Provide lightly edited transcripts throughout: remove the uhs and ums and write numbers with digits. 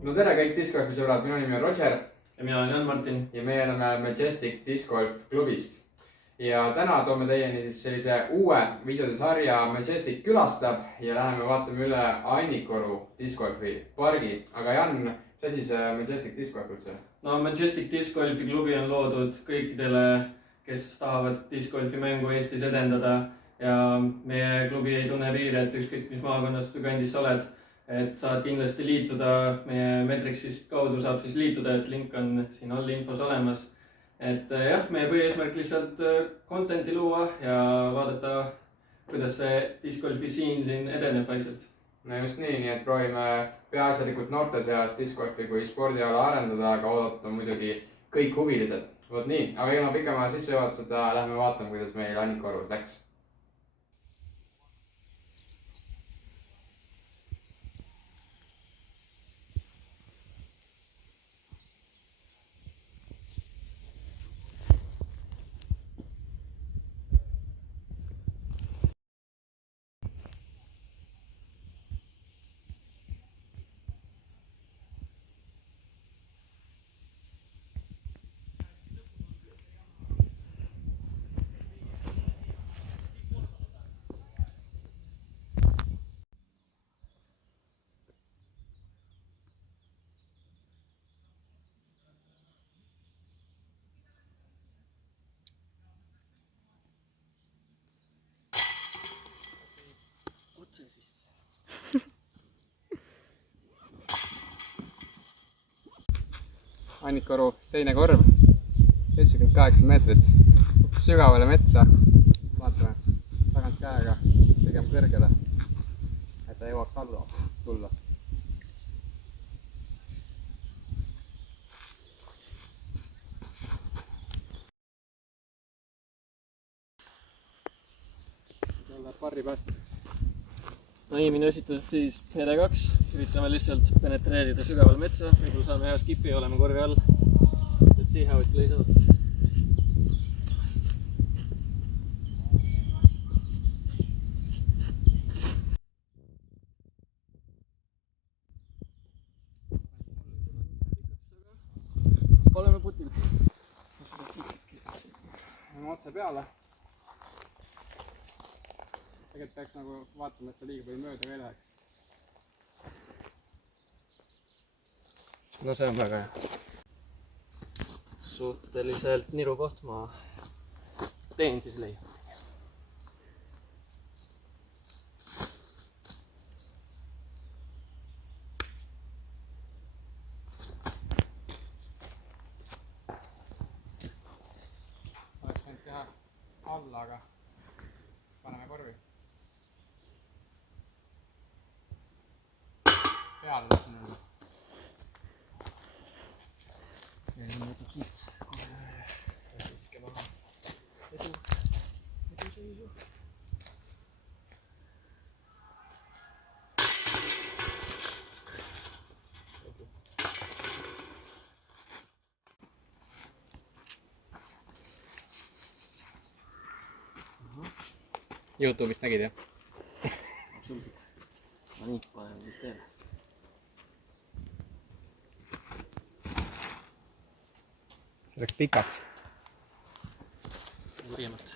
no tere kõik Disc Golfi sõbrad, minu nimi on Roger. Ja mina olen Jan-Martin. Ja meie oleme Majestic Disc Golf klubist. Ja täna toome teieni siis sellise uue videode sarja Majestic külastab ja läheme vaatame üle Annikoru Disc Golfi pargi. Aga Jan, mis asi see Majestic Disc Golf üldse? No Majestic Disc Golfi klubi on loodud kõikidele, kes tahavad Disc Golfi mängu Eestis edendada. Ja meie klubi ei tunne piire, et ükskõik mis maakonnast või kandis sa oled. Et saad kindlasti liituda, meie Metrixist kaudu saab siis liituda, et link on siin all infos olemas. Et jah, meie põhieesmärk lihtsalt contenti luua ja vaadata, kuidas see Disc Golfi siin edeneb vaikselt. No just nii et proovime peaasjalikult noorte seas Disc Golfi kui spordiala arendada, aga oodata muidugi kõik huvilised. Vot nii, aga ilma pikema sissejuhatuseta lähme vaatama, kuidas meil Annikorus läks. Annikoru teine korv, 78 meetrit, sügavale metsa. Vaatame tagant käega, pigem kõrgele, et ta jõuaks alla tulla. See läheb parri päästmiseks. No nii, minu esitus siis PD2. Üritame lihtsalt penetreerida sügaval metsa. Võib-olla saame hea skipi, oleme korvi all. Let's see how it plays out. Oleme putil. Lähme otse peale. Tegelikult peaks nagu vaatama, et ta liiga palju mööda ka ei läheks. No see on väga hea. Suhteliselt niru koht, ma teen siis leiab. Oleks võinud teha alla, aga paneme korvi. Peale tahtsin öelda. Ja muutub siit kohe ja viske maha edu seisu. YouTube'ist nägid, jah? Absoluutselt. No nii, paneme siis teele. See läks pikaks. Laiemalt.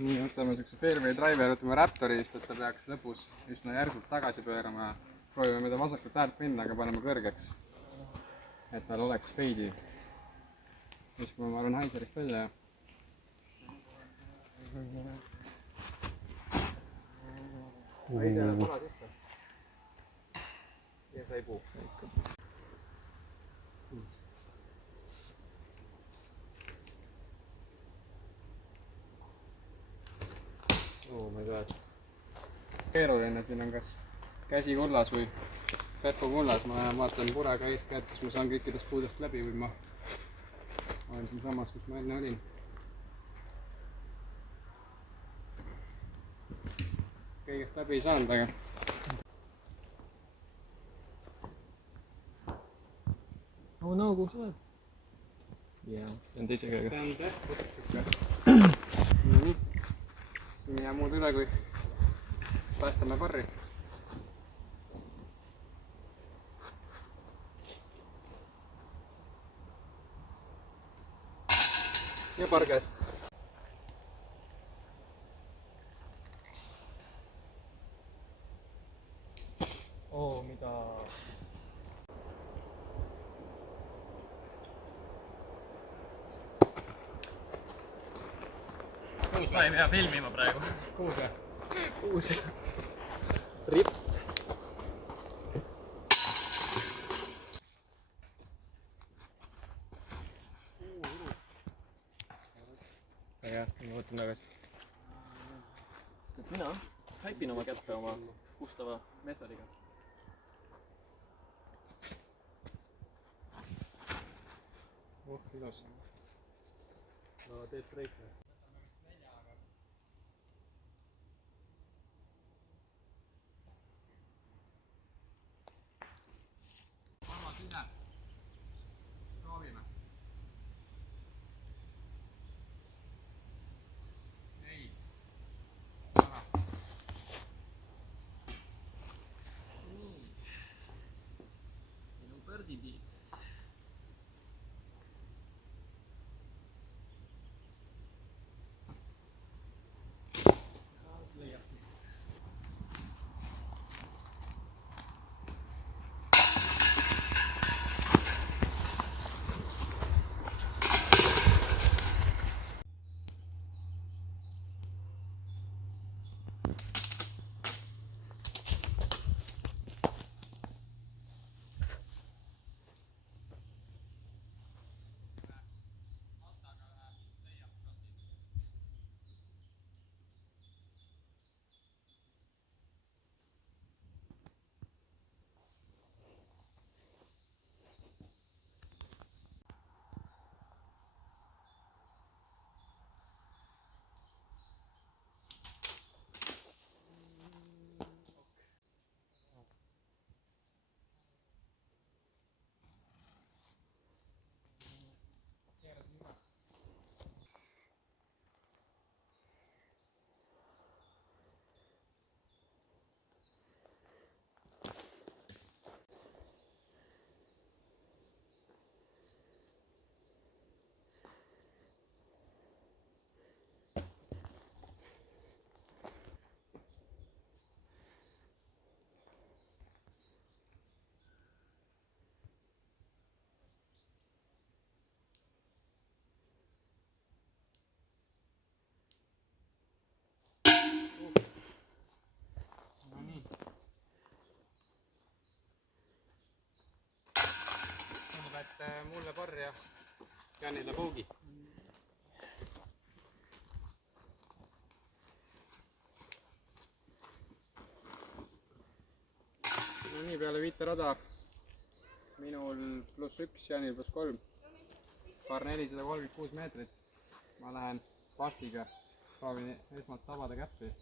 Nii, võtame sükse fairway driver, võtame Raptorist, et ta peaks lõpus üsna järsult tagasi pöörama. Proovime mida vasakut äärt minna, aga paneme kõrgeks. Et tal oleks feidi. Viskame ma arvan Heiserist välja. Heiser on pala sisse. Ja sai puu. Oh my god. Keeruline siin on kas käsi kullas või pepu kullas. Ma vaatan purega eeskätt, kas ma saan kõikidest puudest läbi või ma olen siin samas, kus ma enne olin. Kõigest läbi ei saanud, aga Oh no, kus oled? Jah, see on teise käega. See on tehtud. No nii. Siin ei jää muud üle, kui päästame parri. ja parges. Oo, mida? Sa ei pea filmima praegu. Kuus või? Kuus. Ripp. Väga hea, ma võtan tagasi. Sest et mina haipin oma kätte oma kustava meetodiga. Ilus. No teed breiki. Kolmas ise. Proovime. Ei. Ära. Minu pärdi piitses. Mulle parr ja Janile poogi. No nii, peale 5 rada. Minul +1, Janil +3. Parr 436 meetrit. Ma lähen passiga. Proovin esmalt tabada käppi.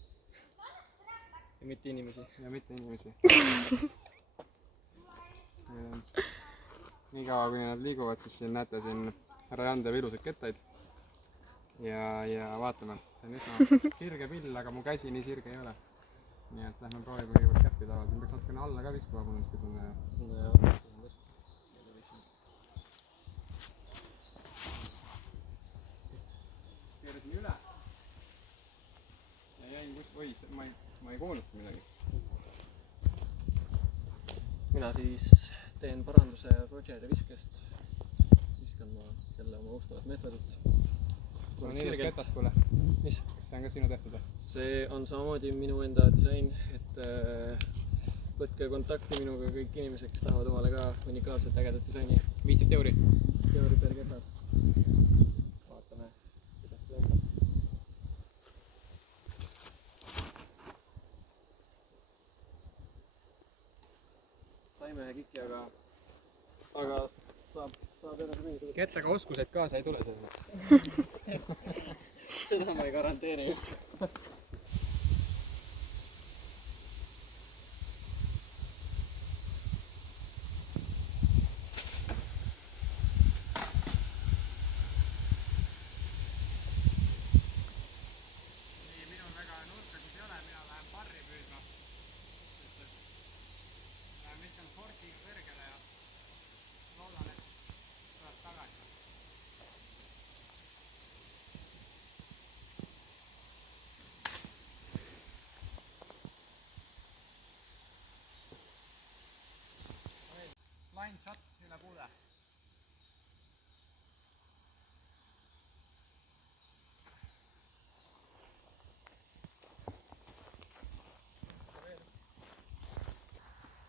Ja mitte inimesi. Ja mitte inimesi. Nii kaua, kuni nad liiguvad, siis siin näete siin härra Jan teeb ilusaid kettaid. Ja vaatame. See on üsna sirge pill, aga mu käsi nii sirge ei ole. Nii et lähme proovime kõigepealt käppi tabada. Siin peaks natukene alla ka viskama, mul on niisugune tunne. Keerasin üle. Ja jäin oi, ma ei kuulnudki midagi. Mina siis teen paranduse Rogeri viskest. Viskan ma jälle oma ustavat meetodit. No nii ilus ketas, kuule. Mis? Kas see on ka sinu tehtud? See on samamoodi minu enda disain, et võtke kontakti minuga kõik inimesed, kes tahavad omale ka unikaalset ägedat disaini. 15 €. 15 € per ketas. Vaatame, kuidas see lendab. Saime ühe kiki, aga saab edasi mingi. Kettaga oskused kaasa ei tule selles mõttes. Seda ma ei garanteeri. Minul väga nurkasid ei ole, mina lähen parri püüdma. Lähen viskan forsiga kõrgele ja loodan, et tuleb tagasi. Blind shot üle puude.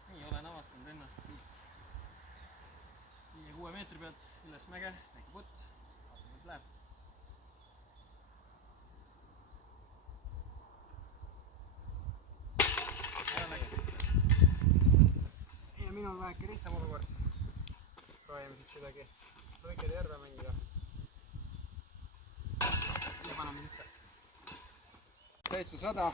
Nii, olen avastanud ennast siit 5-6 meetri pealt üles mäge, väike putt, vaatame, kuidas läheb. Ja minul väheke lihtsam olukord. Proovime siit kuidagi lõikede järve mängida. Ja paneme sisse. 700,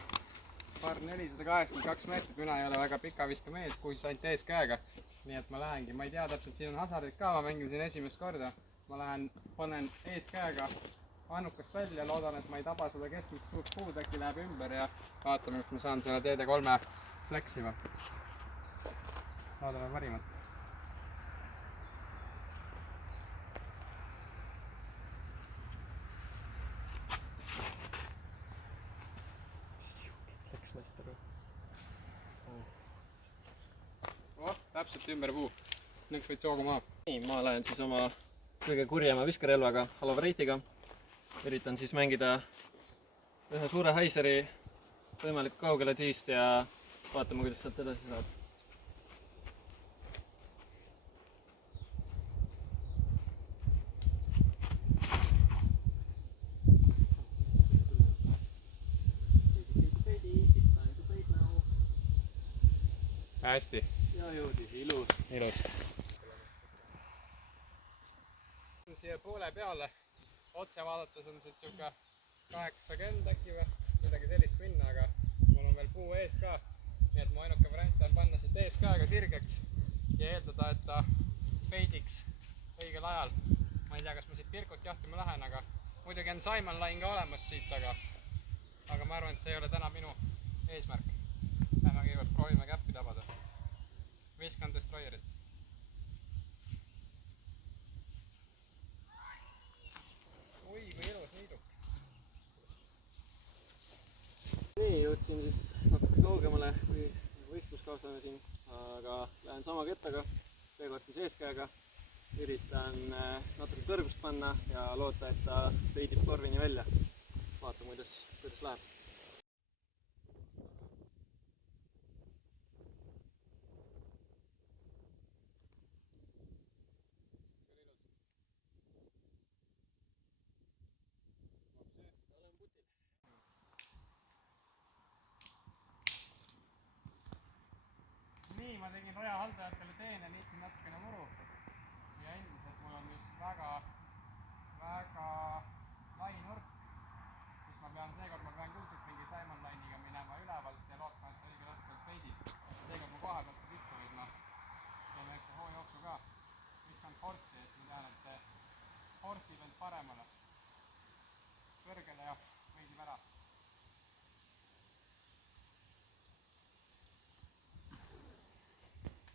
par 482 meetrit, mina ei ole väga pika viskamees, kuis ainult ees käega. Nii et ma lähengi, ma ei tea täpselt, siin on hasardid ka, ma mängin siin esimest korda. Ma lähen, panen ees käega annukast välja, loodan, et ma ei taba seda keskmist suurt puud, äkki läheb ümber ja vaatame, kas ma saan selle TD3 fleksima. Loodame parimat. Läksmeister. Täpselt ümber puu. Nõks võid soogu maha. Nii, ma lähen siis oma kõige kurjema viskerelvaga, Halovrite'iga. Üritan siis mängida ühe suure haiseri võimalikult kaugele tiist ja vaatame, kuidas sealt edasi saab. Hästi. Ja jõudis, ilus. Ilus. Siia poole peale otse vaadates on see siuke 80 äkki või midagi sellist minna, aga mul on veel puu ees ka. Nii et mu ainuke variant on panna siit ees käega sirgeks ja eeldada, et ta peidiks õigel ajal. Ma ei tea, kas ma siit Pirkut jahtima lähen, aga muidugi on Simon Line ka olemas siit, aga ma arvan, et see ei ole täna minu eesmärk. Lähme kõigepealt proovime käppi tabada. Viskan destroyerit. Oi, kui ilus niiduk. Nii, jõudsin siis natuke kaugemale kui võistluskaaslane siin, aga lähen sama kettaga, seekord siis eeskäega. Üritan natuke kõrgust panna ja loota, et ta peidib korvini välja. Vaatame, kuidas läheb. Nii, ma tegin raja haldajatele teene, niitsin natukene muru. Ja endiselt mul on just väga lai nurk, kus ma pean küll siit mingi Simon Line'iga minema ülevalt ja lootma, et õigel hetkel peidib. Seekord ma koha pealt ei viska, vaid ma teen väikse hoojooksu ka. Viskan force'i, sest ma tean, et see force'ib end paremale. Kõrgele ja peidib ära.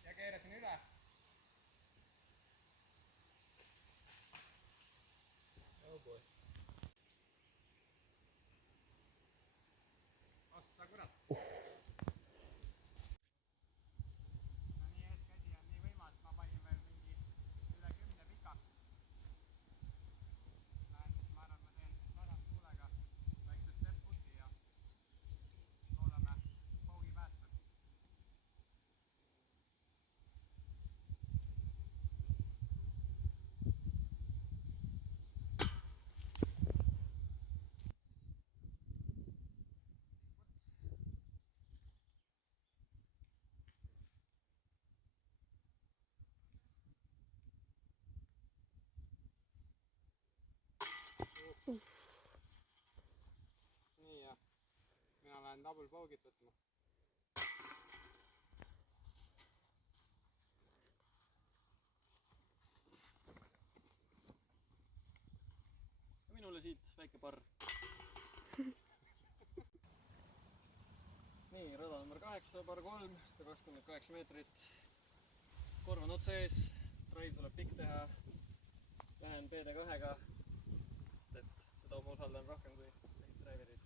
Ja keerasin üle. Oh boy. Ossa kurat. No nii eeskäsi on nii võimas, ma panin veel mingi üle 10 pikaks. Lähen siis, ma arvan, ma teen tasandtuulega väikse step puti ja loodame paugi päästa. Nii ja mina lähen double bogey't võtma. Minule siit väike parr. Nii, rada number 8, par 3, 128 meetrit. Korv on otse ees, drive tuleb pikk teha. Lähen PD2-ga, et seda ma usaldan rohkem kui neid driverid.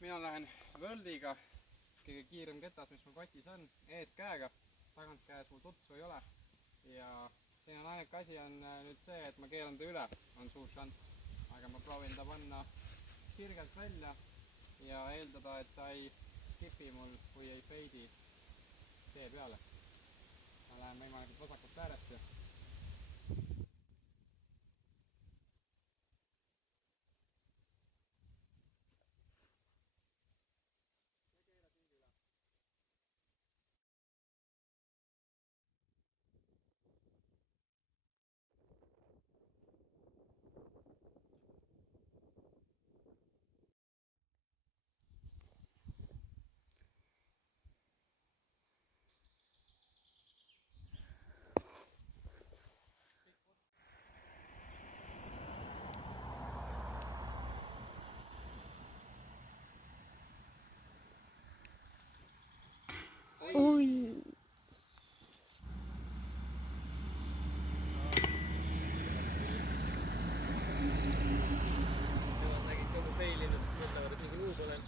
mina lähen Worldiga, kõige kiirem ketas, mis mul kotis on, eest käega, tagant käes mul tutsu ei ole. Ja siin on ainuke asi on nüüd see, et ma keeran ta üle, on suur šanss. Aga ma proovin ta panna sirgelt välja ja eeldada, et ta ei skipi mul või ei feidi tee peale. Ma lähen võimalikult vasakult äärest ja keerasingi üle. Oi. Nemad nägid kogu feilinud, mõtlevad, et mingi muu pole.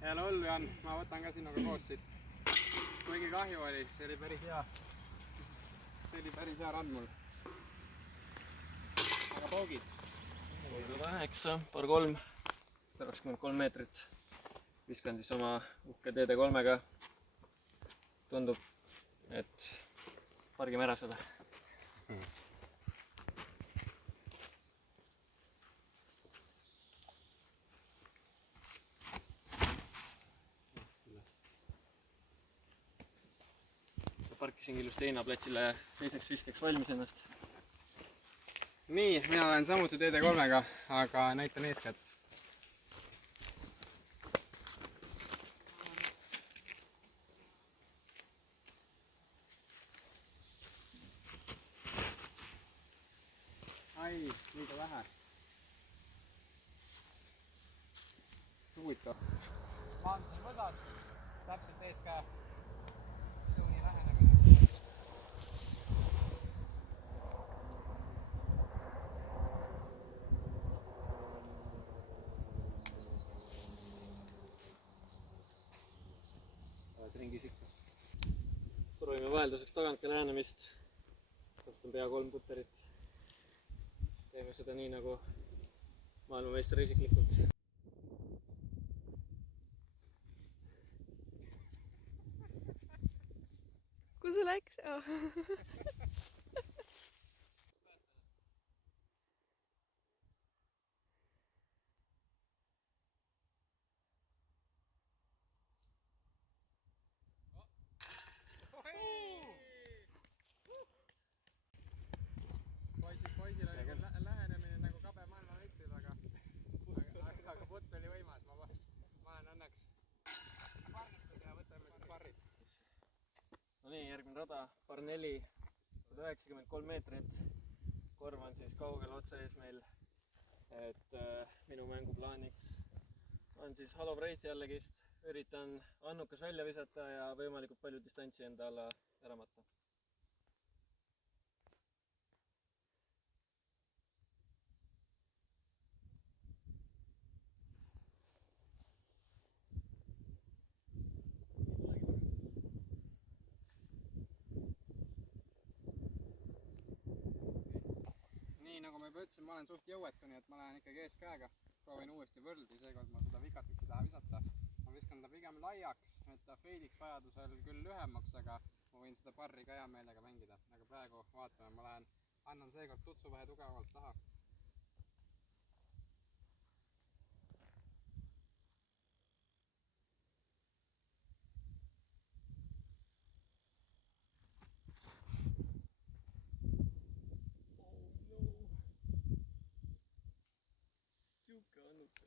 Ei ole hullu, Jan, ma võtan ka sinuga koos siit. Kuigi kahju oli, see oli päris hea. See oli päris hea rand mul. Aga paugid. 309, par 3, 123 meetrit. Viskan siis oma uhke DD3-ga. Tundub, et pargime ära seda. Parkisingi ilusti heinaplatsile teiseks viskeks valmis ennast. Nii, mina olen samuti DD3-ga, aga näitan eeskätt. Ai, liiga vähe. Huvitav. Maandusin võsas, täpselt eeskäe suuni lähenemine. Oled ringis ikka. Proovime vahelduseks tagantkä lähenemist. Kasutan pea 3 putterit. Teeme seda nii nagu maailmameister isiklikult. Kus see läks? Poisil oli küll lähenemine nagu kabe maailmameistrid, aga putt oli võimas. Ma olen õnneks parnitud ja võtame siis parrid. No nii, järgmine rada, par 4, 193 meetrit. Korv on siis kaugel otse ees meil. Et minu mänguplaaniks on siis halov race jällegist. Üritan annukas välja visata ja võimalikult palju distantsi enda alla ära matta. Nii nagu ma juba ütlesin, ma olen suht jõuetu, nii et ma lähen ikkagi eeskäega. Proovin uuesti Worldi, seekord ma seda vigatiksi ei taha visata. Ma viskan ta pigem laiaks, et ta feidiks vajadusel küll lühemaks, aga ma võin seda parri ka hea meelega mängida. Aga praegu vaatame, ma lähen, annan seekord tutsu vähe tugevalt taha. Siuke annukas.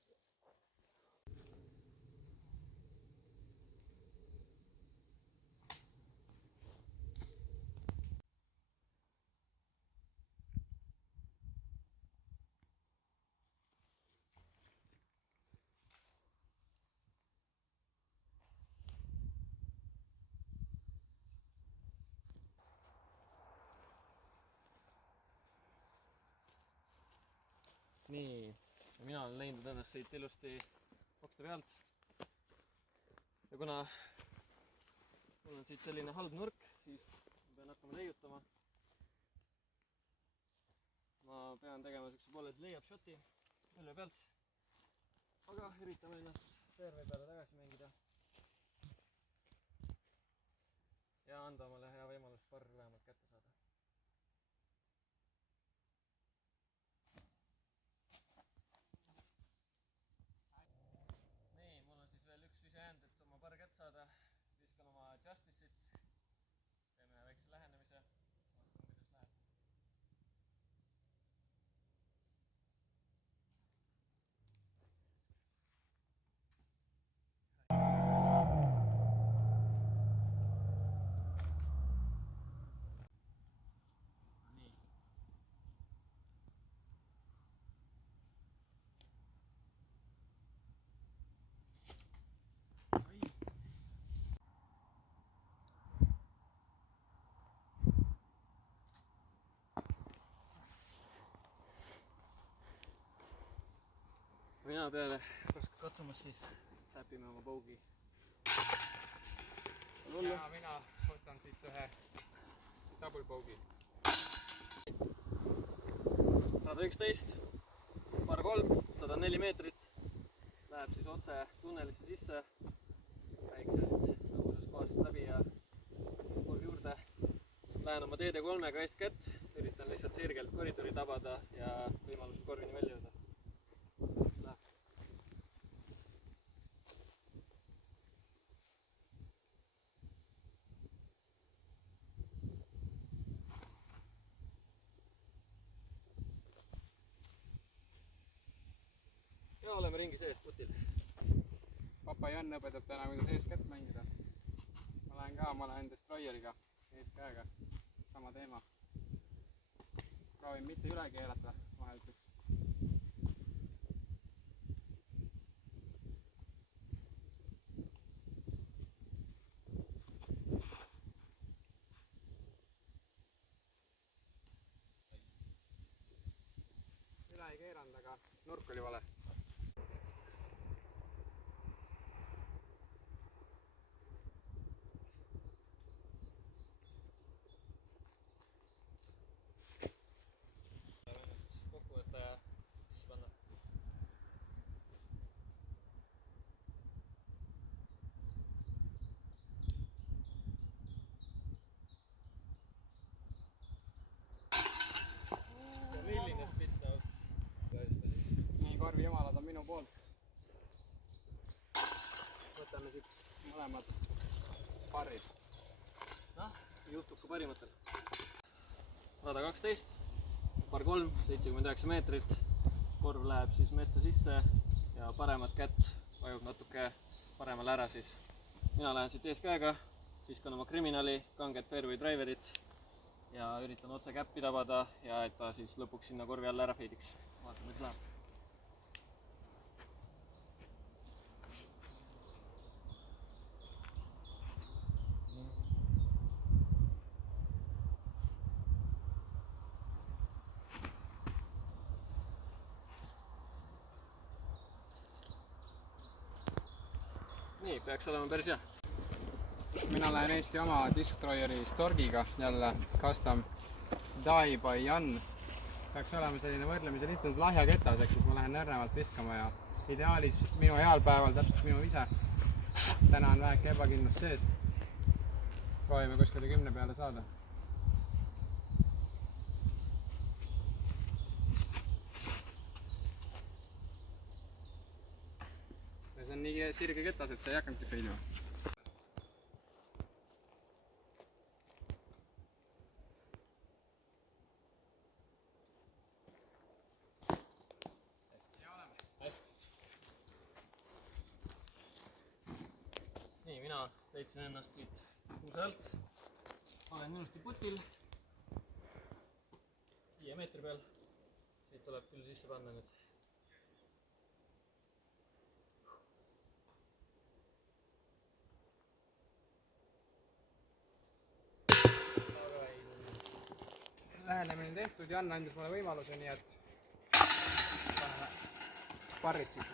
Nii, mina olen leidnud ennast siit ilusti okste pealt. ja kuna mul on siit selline halb nurk, siis ma pean hakkama leiutama. Ma pean tegema siukse pooled layup shoti põlve pealt. Aga üritame ennast serve peale tagasi mängida. Ja anda omale hea võimalus parr vähemalt kätte saada. Nii, mul on siis veel üks vise jäänud, et oma parr kätte saada. Viskan oma Justice'it. Teeme ühe väikse lähenemise. Vaatame, kuidas läheb. Nii. Mina peale raske katsumus siis säpime oma paugi. ja mina võtan siit ühe double bogey. 111, par 3, 104 meetrit. Läheb siis otse tunnelisse sisse. Väiksest lõbusast kohast läbi ja kurv juurde. Lähen oma TD3-ga eest kätt. Üritan lihtsalt sirgelt koridori tabada ja võimalusel korvini välja jõuda. Ja oleme ringi sees putil. Papa Jan õpetab täna, kuidas eeskätt mängida. Ma lähen Destroyeriga, eeskäega. Sama teema. Proovin mitte üle keelata vahelduseks. Üle ei keeranud, aga nurk oli vale. Kokku võtta ja sisse panna. Ja milline spitt out. Nii, korvi jumalad on minu poolt. Võtame siit mõlemad sparrid. Noh, juhtub ka parimatel. 112, par 3, 79 meetrit. Korv läheb siis metsa sisse ja paremat kätt vajub natuke paremale ära siis. Mina lähen siit eeskäega, viskan oma kriminali, kanget fairway driverit ja üritan otse käppi tabada ja et ta siis lõpuks sinna korvi alla ära feidiks. Vaatame, mis läheb. Nii, peaks olema päris hea. Mina lähen Eesti oma Destroyeri Storgiga, jälle custom Die by Jan. Peaks olema selline võrdlemisi lihtne lahja ketas, ehk siis ma lähen nõrnemalt viskama ja ideaalis minu heal päeval täpselt minu vise. Täna on väheke ebakindlust sees. Proovime kuskile 10 peale saada. Ja see on nii sirge ketas, et see ei hakanudki peilima. Nii, mina leidsin ennast siit kuuse alt. Olen ilusti putil 5 meetri peal. Siit tuleb küll sisse panna nüüd. Lähenemine tehtud, Jan andis mulle võimaluse, nii et paneme sparrid siit.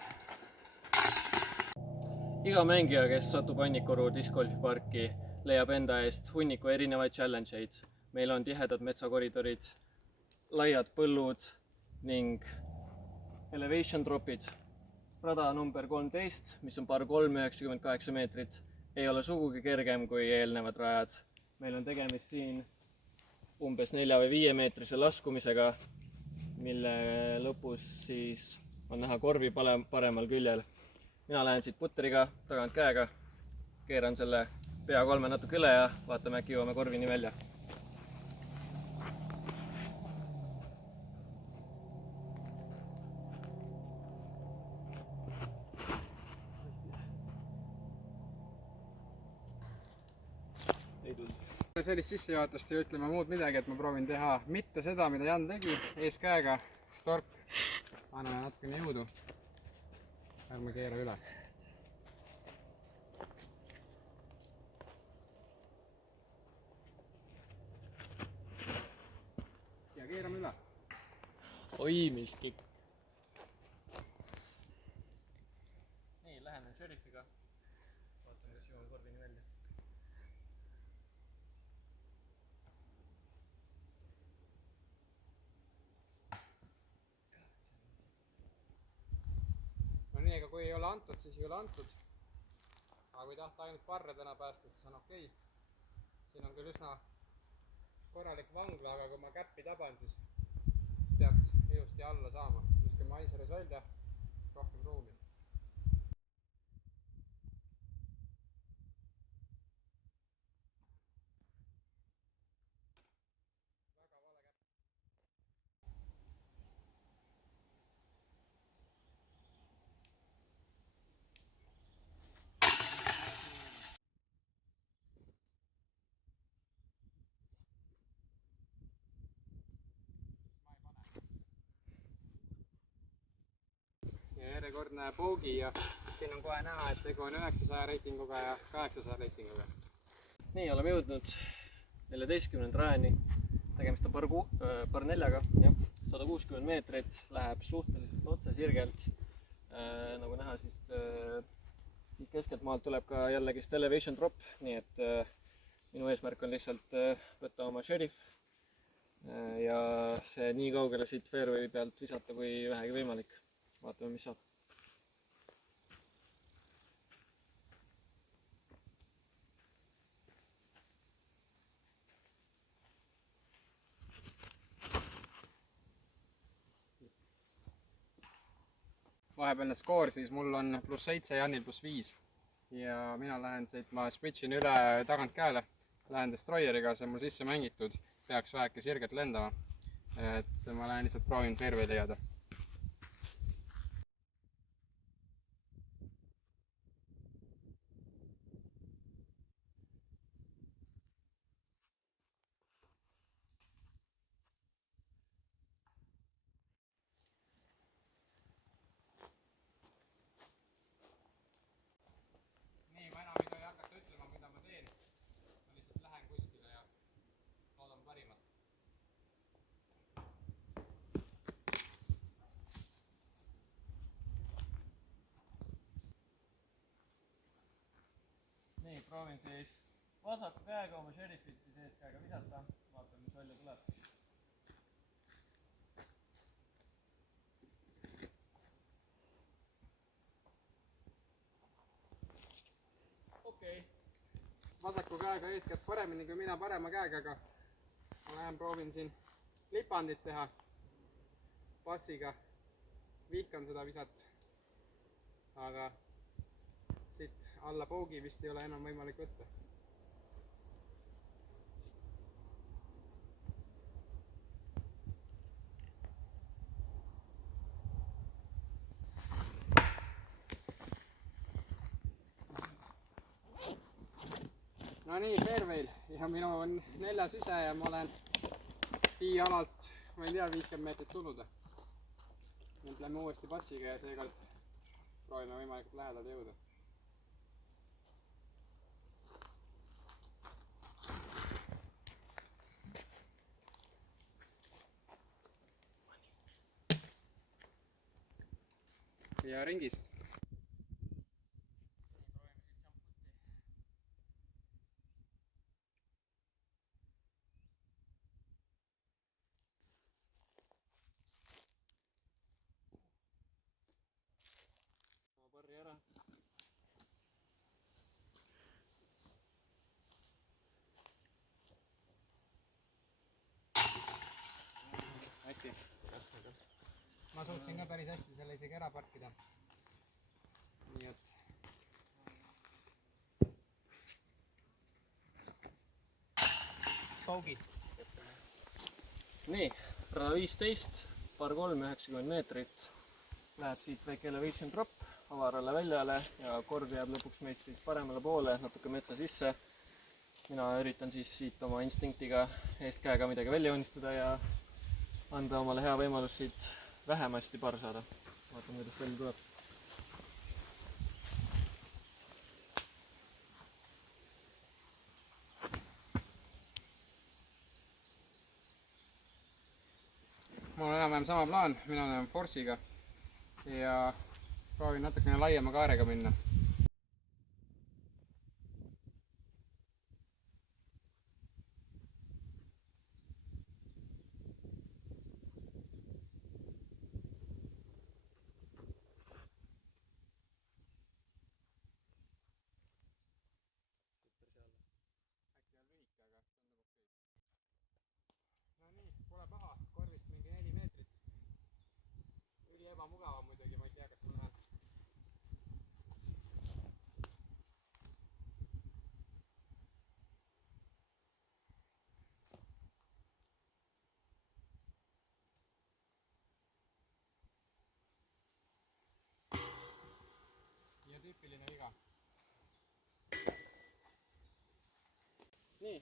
iga mängija, kes satub Annikoru discgolfiparki, leiab enda eest hunniku erinevaid challenge eid. Meil on tihedad metsakoridorid, laiad põllud ning elevation dropid. Rada number 13, mis on par 3,98 meetrit, ei ole sugugi kergem kui eelnevad rajad. Meil on tegemist siin umbes 4 või 5 meetrise laskumisega, mille lõpus siis on näha korvi paremal küljel. Mina lähen siit putriga, tagant käega, keeran selle pea 3 natuke üle ja vaatame, äkki jõuame korvini välja. Sellist sissejuhatust ei ütlema muud midagi, et ma proovin teha mitte seda, mida Jan tegi, ees käega, stork. Anname natukene jõudu. Ärme keera üle. Ja keerame üle. Oi, mis kikk. Nii, lähenen Sheriffiga. Vaatame, kas jõuame korvini välja. No nii, aga kui ei ole antud, siis ei ole antud. Aga kui tahta ainult parre täna päästa, siis on okei. Siin on küll üsna korralik vangla, aga kui ma käppi taban, siis peaks ilusti alla saama. Viskan maiseres välja, rohkem ruumi. Ja järjekordne boogi ja siin on kohe näha, et tegu on 900 reitinguga ja 800 reitinguga. Nii, oleme jõudnud 14. rajani. Tegemist on par 4-ga, 160 meetrit, läheb suhteliselt otse sirgelt. Nagu näha, siis keskelt maalt tuleb ka jällegist elevation drop, nii et minu eesmärk on lihtsalt võtta oma Sheriff ja see nii kaugele siit fairway pealt visata kui vähegi võimalik. Vaatame, mis saab. Vahepealne skoor, siis mul on +7, Janil +5. Ja mina lähen siit, ma switchin üle tagant käele, lähen destroyeriga, see on mul sisse mängitud, peaks väheke sirgelt lendama. Et ma lähen lihtsalt proovin fairway leiada. Nii, ma enam ei tohi hakata ütlema, mida ma teen. Ma lihtsalt lähen kuskile ja loodan parimat. Nii, proovin siis vasaku käega oma Sheriffit siis ees käega visata. Vaatame, mis välja tuleb. Okei. Vasaku käega eeskätt paremini kui mina parema käega, aga ma lähen proovin siin lipandit teha passiga. Vihkan seda visat, aga siit alla boogi vist ei ole enam võimalik võtta. No nii, fairway'l ja minu on 4. ise ja ma olen tiialalt, ma ei tea, 50 meetrit tulnud. Nüüd lähme uuesti passiga ja seekord proovime võimalikult lähedale jõuda. Ja ringis. ma suutsin ka päris hästi selle isegi ära parkida. Nii et paugid. Nii, rada 15, par 3, 90 meetrit. Läheb siit väike elevation drop avarale väljale ja korv jääb lõpuks meid siis paremale poole, natuke metsa sisse. Mina üritan siis siit oma instinktiga eestkäega midagi välja unistada ja anda omale hea võimalus siit vähemasti par saada. Vaatame, kuidas välja tuleb. Mul on enam-vähem sama plaan, mina olen Force'iga ja proovin natukene laiema kaarega minna. No nii, pole paha, korvist mingi 4 meetrit. Üli ebamugava muidugi, ma ei tea, kas ma lähen. Ja tüüpiline viga. Nii,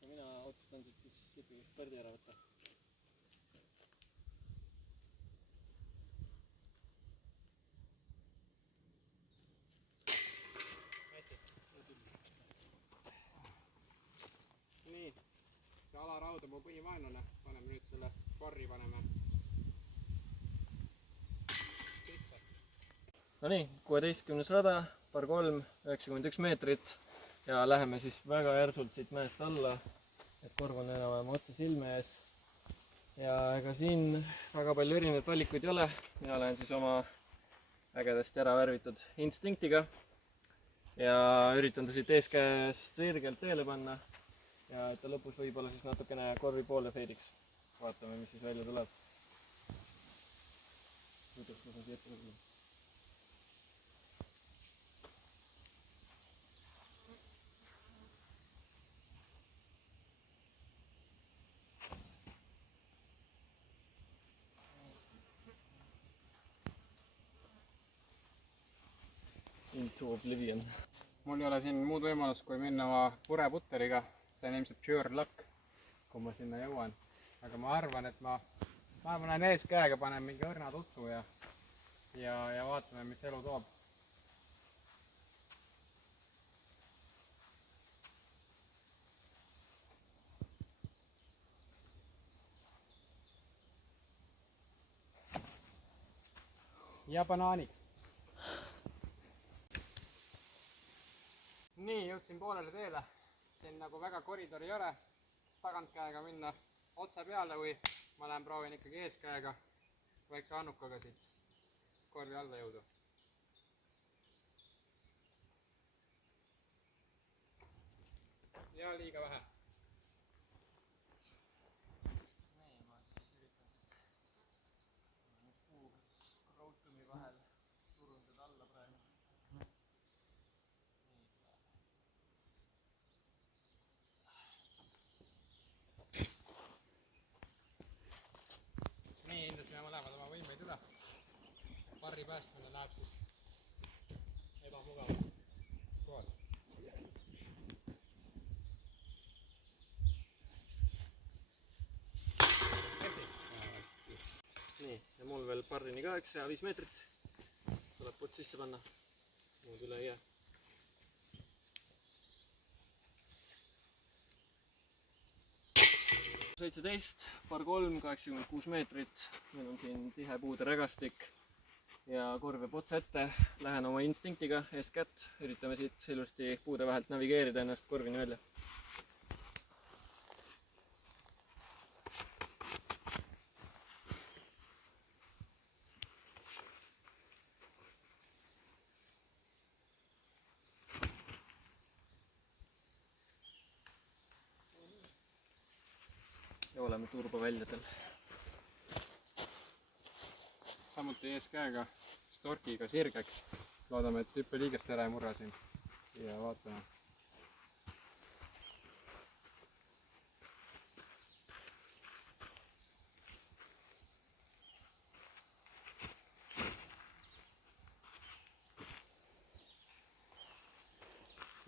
ja mina otsustan siit siis slipingist pärdi ära võtta. Nii, see alaraud on mu põhivaenlane. Paneme nüüd selle barri paneme sisse. No nii, 16. rada, par 3, 91 meetrit ja läheme siis väga järsult siit mäest alla, et korv on enam-vähem otse silme ees. Ja ega siin väga palju erinevaid valikuid ei ole. Mina lähen siis oma ägedasti ära värvitud instinktiga ja üritan ta siit eeskäest sirgelt teele panna ja et ta lõpus võib-olla siis natukene korvi poole feidiks. Vaatame, mis siis välja tuleb. Into oblivion. Mul ei ole siin muud võimalust, kui minna oma pureputteriga. See on ilmselt pure luck, kui ma sinna jõuan. Aga ma arvan, et ma lähen eeskäega, panen mingi õrna tutsu ja vaatame, mis elu toob. Ja banaaniks. Nii, jõudsin poolele teele. Siin nagu väga koridori ei ole. Tagantkäega minna otse peale või ma lähen proovin ikkagi eeskäega väikse annukaga siit korvi alla jõuda. Ja liiga vähe. Nii, ma siis üritan siis puuga scrotumi vahel surun teda alla praegu. Nii, hindasime mõlemad oma võimeid üle. Barri päästmine näeb siis ebamugavasti kohas. Nii, ja mul veel barrini ka 105 meetrit. Tuleb putt sisse panna. Muud üle ei jää. Seitseteist, par 3, 86 meetrit. Meil on siin tihe puude rägastik ja korv jääb otse ette. Lähen oma instinktiga eeskätt. Üritame siit ilusti puude vahelt navigeerida ennast korvini välja. Ja oleme turbaväljadel. samuti eeskäega storkiga sirgeks. Loodame, et hüppeliigest ära ei murra siin ja vaatame.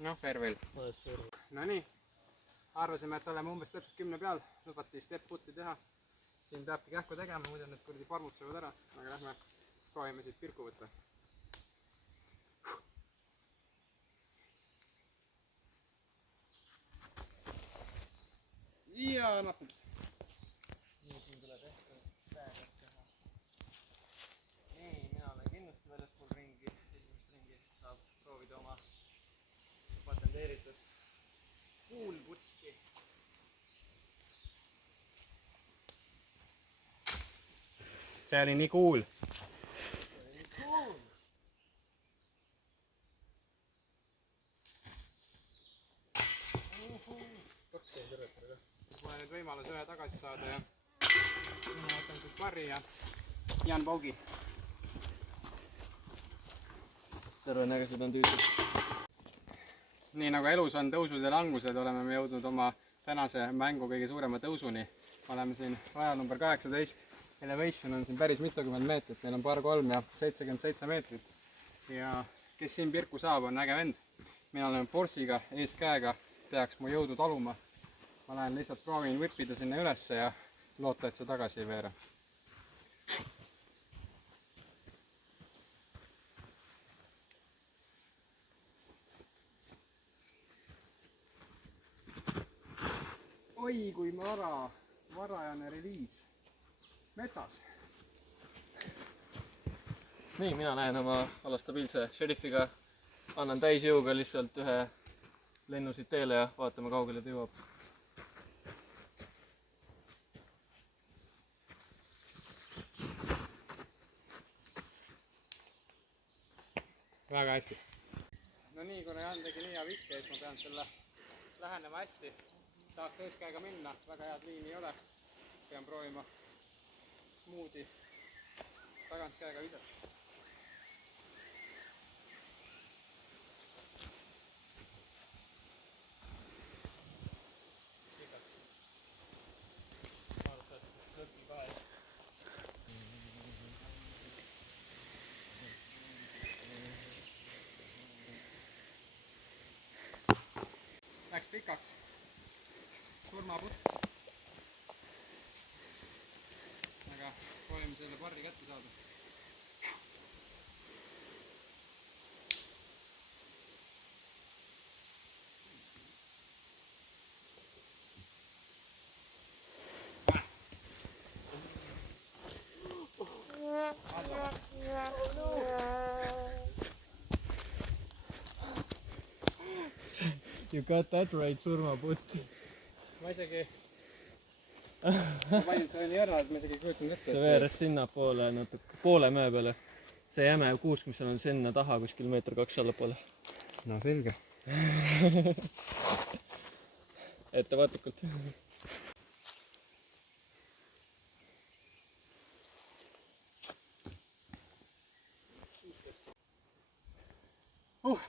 Noh, Fervil. No nii, arvasime, et oleme umbes täpselt 10 peal, lubati step put'i teha. Siin peabki kähku tegema, muidu need kurdi parmud söövad ära, aga lähme proovime siit pirku võtta. Ja napib. Nii, siin tuleb stäägat teha. Nii, mina olen kindlasti väljaspool ringi, esimest ringi saab proovida oma patenteeritud kuulputki. See oli nii cool. Mul on nüüd võimalus ühe tagasi saada ja mina võtan siis Barri ja Jan Paugi. Terve nägesid on tüütud. Nii nagu elus on tõusud ja langused, oleme me jõudnud oma tänase mängu kõige suurema tõusuni. Oleme siin rajal number 18. Elevation on siin päris mitukümmend meetrit, meil on par 3 ja 77 meetrit. Ja kes siin pirku saab, on äge vend. Mina olen Force'iga, eeskäega, peaks mu jõudu taluma. Ma lähen lihtsalt proovin whippida sinna ülesse ja loota, et see tagasi ei veera. Oi kui varajane reliis metsas. Nii, mina lähen oma alastabiilse Sheriffiga, annan täisjõuga lihtsalt ühe lennu siit teele ja vaatame, kaugele ta jõuab. Väga hästi. No nii, kuna Jan tegi nii hea viske, siis ma pean selle lähenema hästi. Tahaks eeskäega minna, väga head liini ei ole. Pean proovima smoothy tagantkäega visata. Läks pikaks. Surmaputt. Aga proovime selle parri kätte saada. You got that right, surmaputt. Ma isegi ma panin selle nii ära, et ma isegi ei kujutanud ette. See veeres sinna poole, natuke poole mäe peale. See jäme kuusk, mis on sinna taha kuskil 1-2 meetrit allapoole. No selge. Ettevaatlikult.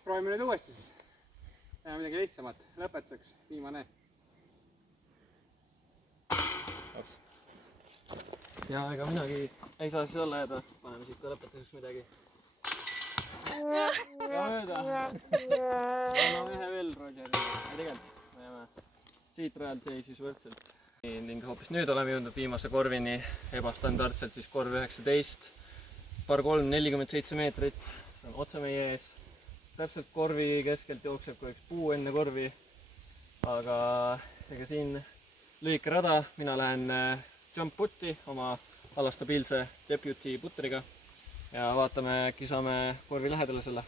Proovime nüüd uuesti siis. Ja midagi lihtsamat. Lõpetuseks viimane. Ja ega minagi ei saa siis olla jääda. Paneme siit ka lõpetuseks midagi. Ja mööda. Anname ühe veel Rogerile. Ei tegelikult, me jääme siit rajalt seisis võrdselt. Ning hoopis nüüd oleme jõudnud viimase korvini, ebastandardselt siis korv 19. Par 3, 47 meetrit. See on otse meie ees. Täpselt korvi keskelt jookseb kui üks puu enne korvi. Aga ega siin lühike rada, mina lähen jump putti oma alastabiilse deputy putteriga ja vaatame, äkki saame korvi lähedale selle.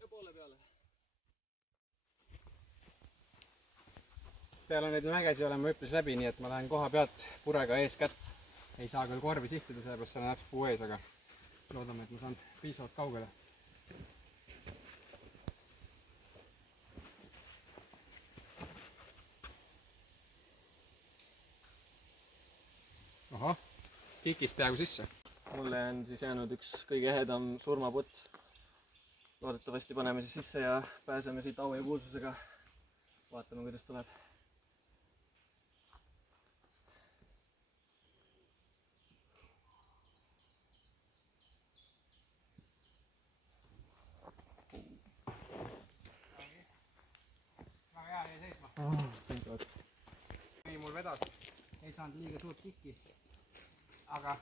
Ja poole peale. Peale neid mägesi oleme üpris läbi, nii et ma lähen koha pealt purega ees kätt. Ei saa küll korvi sihtida, sellepärast seal on täpselt puu ees, aga loodame, et ma saan piisavalt kaugele. Ahah, kikist peaaegu sisse. Mulle on siis jäänud üks kõige ehedam surmaputt. Loodetavasti paneme siis sisse ja pääseme siit au ja kuulsusega. Vaatame, kuidas tuleb. Väga hea jäi seisma. Nii mul vedas, ei saanud liiga suurt kikki, aga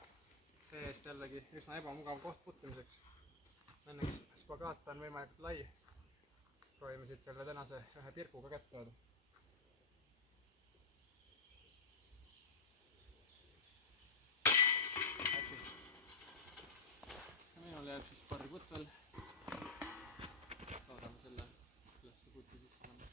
see-eest jällegi üsna ebamugav koht puttimiseks. Õnneks spagaat on võimalikult lai. Proovime siit selle tänase ühe pirkuga kätt saada. Minul jääb siis paari putt veel. Loodame selle ülesse putti sisse panna.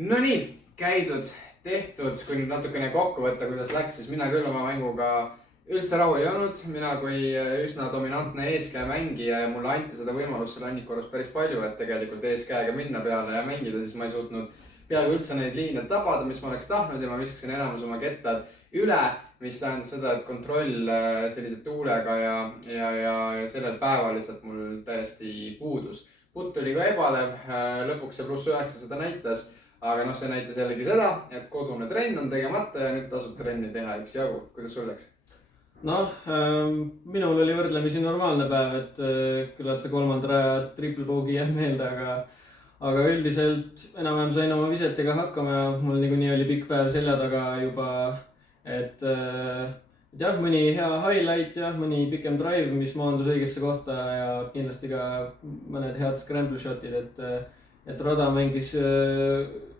No nii, käidud, tehtud, kui nüüd natukene kokku võtta, kuidas läks, siis mina küll oma mänguga üldse rahul ei olnud. Mina kui üsna dominantne eeskäe mängija ja mulle anti seda võimalust seal Annikorus päris palju, et tegelikult eeskäega minna peale ja mängida, siis ma ei suutnud peaaegu üldse neid liine tabada, mis ma oleks tahtnud ja ma viskasin enamus oma kettad üle, mis tähendas seda, et kontroll sellise tuulega ja sellel päeval lihtsalt mul täiesti puudus. Putt oli ka ebalev, lõpuks see +9 seda näitas. Aga noh, see näitas jällegi seda, et kodune trenn on tegemata ja nüüd tasub trenni teha üksjagu. Kuidas sul läks? Noh, minul oli võrdlemisi normaalne päev, et küllalt see 3. raja triple bogey jääb meelde, aga üldiselt enam-vähem sain oma visetega hakkama ja mul niikuinii oli pikk päev selja taga juba, et jah, mõni hea highlight ja mõni pikem drive, mis maandus õigesse kohta ja kindlasti ka mõned head scramble shotid, et rada mängis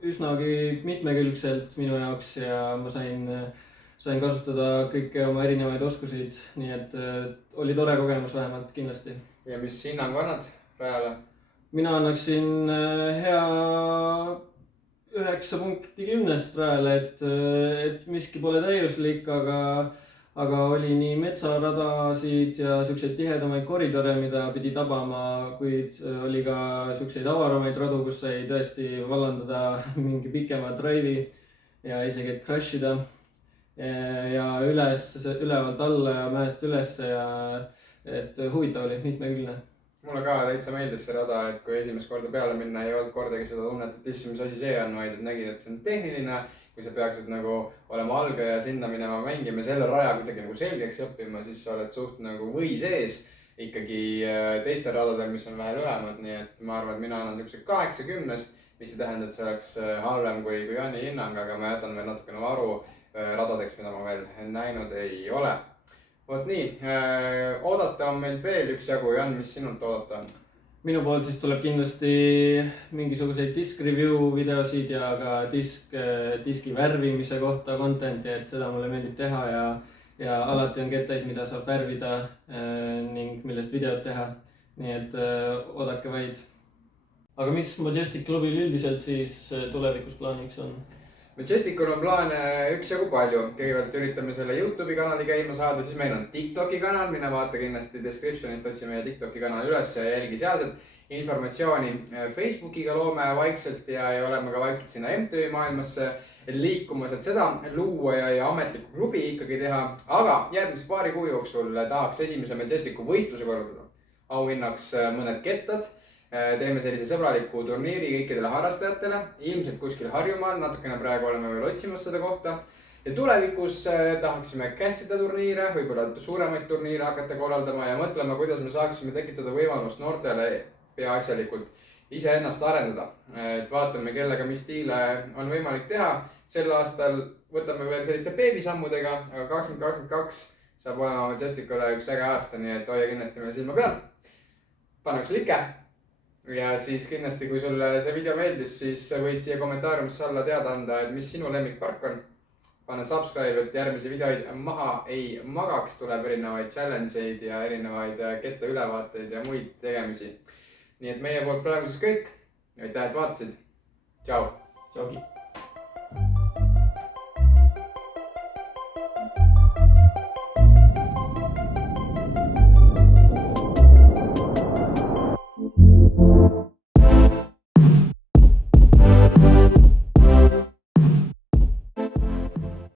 üsnagi mitmekülgselt minu jaoks ja ma sain kasutada kõiki oma erinevaid oskusid, nii et oli tore kogemus vähemalt kindlasti. Ja mis hinnangu annad peale? Mina annaksin hea 9 punkti 10 peale, et miski pole täiuslik, aga oli nii metsaradasid ja siukseid tihedamaid koridore, mida pidi tabama, kuid oli ka siukseid avaramaid radu, kus sai tõesti vallandada mingi pikema drive'i ja isegi crash ida. Ja ülevalt alla ja mäest ülesse ja et huvitav oli, mitmekülgne. Mulle ka täitsa meeldis see rada, et kui esimest korda peale minna ei olnud kordagi seda tunnet, et issi, mis asi see on, vaid et nägid, et see on tehniline. Kui sa peaksid nagu olema algaja ja sinna minema mängima selle raja kuidagi nagu selgeks õppima, siis sa oled suht nagu või sees ikkagi teiste radadel, mis on vähe lühemad. Nii et ma arvan, et mina annan siukse 8-10, mis ei tähenda, et see oleks halvem kui Janni hinnang, aga ma jätan veel natukene varu radadeks, mida ma veel näinud ei ole. Vot nii, oodata on meil veel üksjagu. Jan, mis sinult oodata on? Minu poolt siis tuleb kindlasti mingisuguseid disk review videosid ja ka diski värvimise kohta content'i, et seda mulle meeldib teha ja alati on kettaid, mida saab värvida ning millest videot teha. Nii et oodake vaid. Aga mis Majestic klubil üldiselt siis tulevikus plaaniks on? Majesticul on plaane üksjagu palju. Kõigepealt üritame selle YouTube'i kanali käima saada, siis meil on TikToki kanal. Mine vaata kindlasti descriptionist, otsi meie TikToki kanali üles ja jälgi sealset informatsiooni. Facebookiga loome vaikselt ja oleme ka vaikselt sinna MTÜ maailmasse liikumas, et seda luua ja ametlikku klubi ikkagi teha. Aga järgmise paari kuu jooksul tahaks esimese Majesticu võistluse korraldada. Auhinnaks mõned kettad. Teeme sellise sõbraliku turniiri kõikidele harrastajatele, ilmselt kuskil Harjumaal, natukene praegu oleme veel otsimas seda kohta. Ja tulevikus tahaksime kästida turniire, võib-olla suuremaid turniire hakata korraldama ja mõtlema, kuidas me saaksime tekitada võimalust noortele peaasjalikult iseennast arendada. Et vaatame, kellega mis stiile on võimalik teha. Sel aastal võtame veel selliste beebisammudega, aga 2022 saab olema Majesticule üks äge aasta, nii et hoia kindlasti meil silma peal. Pane üks like. Ja siis kindlasti, kui sulle see video meeldis, siis võid siia kommentaariumisse alla teada anda, et mis sinu lemmikpark on. Pane subscribe, et järgmisi videoid maha ei magaks, tuleb erinevaid challenge'eid ja erinevaid kette ülevaateid ja muid tegemisi. Nii et meie poolt praegu siis kõik. Aitäh, et vaatasid. Tšau. Tšaugi.